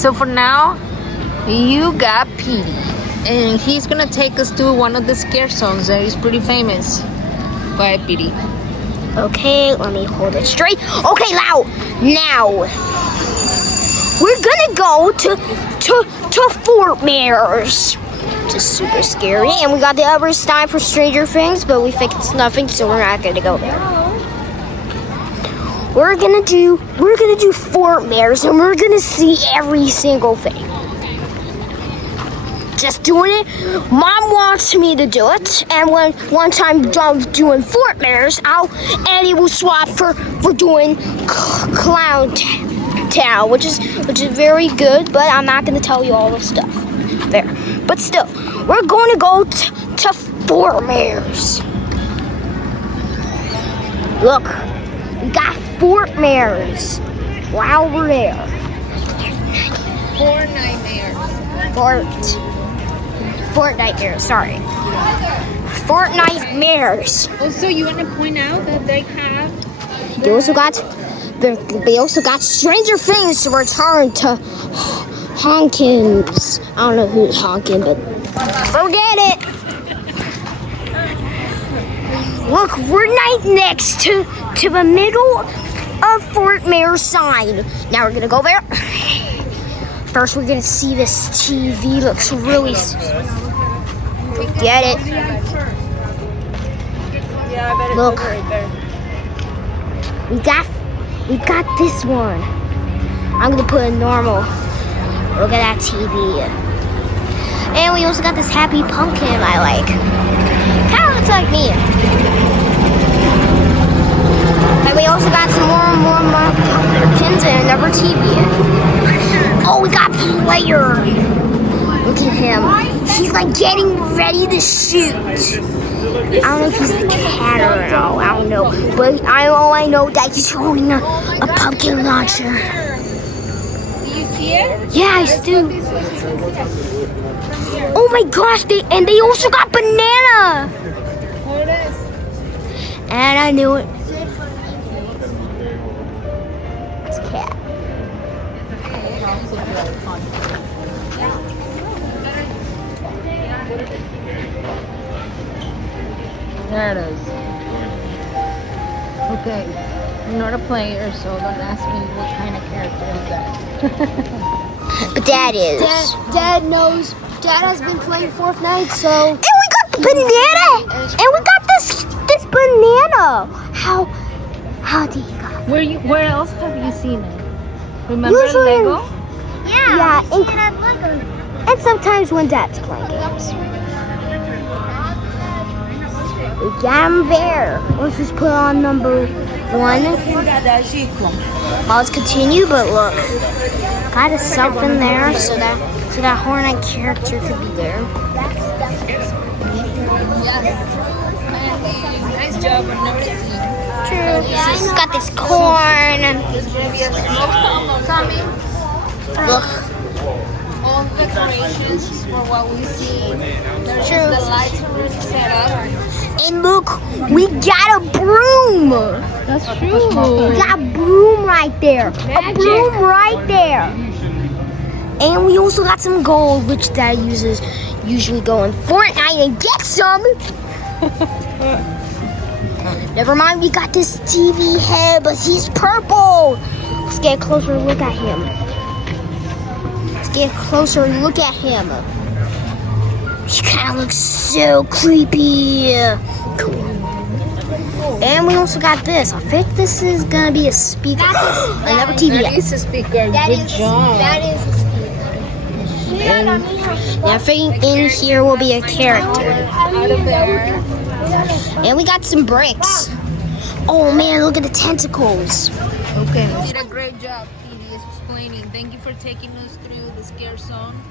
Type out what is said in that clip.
So for now, you got Petey, and he's gonna take us to one of the scare songs that is pretty famous. Go ahead, Petey. Okay, let me hold it straight. Okay, now we're gonna go to Fortnitemares. Just super scary, and we got the other sign for Stranger Things, but we think it's nothing, so we're not gonna go there. We're gonna do Fortnitemares, and we're gonna see every single thing. Just doing it. Mom wants me to do it, and one time I'm doing Fortnitemares, Eddie will swap for doing Clown Town, which is very good. But I'm not gonna tell you all the stuff there. But still, we're going to go to Fortnitemares. Look, we got Fortnitemares while we're there. Fortnitemares, sorry. Fortnitemares. Also, you want to point out that they have. They also got Stranger Things to return to Hawkins. I don't know who's Hawkins, but forget it. Look, we're right next to the middle of Fortnitemares sign. Now we're gonna go there. First, we're gonna see this TV. Looks really. Get it? Look, we got this one. I'm gonna put a normal. Look at that TV. And we also got this happy pumpkin I like. Kind of looks like me. And we also got some more pumpkins and another TV. Oh, we got Player. Look at him. He's like getting ready to shoot. I don't know if he's a cat or no. I don't know. But all I know that he's holding a pumpkin launcher. Do you see it? Yeah, I do. Oh my gosh, they also got banana. What is? And I knew it. It's a cat. There it is. Okay, I'm not a player, so don't ask me what kind of character is that. But Dad is. Dad knows. Dad has been playing Fortnite, so. And we got banana. And we got this banana. How do you got it? Where else have you seen it? Remember Usually- Lego? Yeah, and sometimes when Dad's playing games. We got him there. Let's just put on number 1. Well, let's continue, but look. Got himself in there so that Fortnite character could be there. Nice job on number 2. True. Got this corn. There's gonna be a smoke coming. Look. All decorations for what we see. There's True. the lights already set up. And look, we got a broom. That's true. We got a broom right there. A broom right there. And we also got some gold, which Dad usually go in Fortnite and get some. Never mind, we got this TV head, but he's purple. Let's get a closer look at him. Get a closer look at him. He kind of looks so creepy. Cool. And we also got this. I think this is gonna be a speaker. Another TV. That is a speaker. Good job. That is a speaker. And I think in here will be a character. Out of there. And we got some bricks. Oh man, look at the tentacles. Okay. You did a great job, Petey, explaining. Thank you for taking us through the scare song.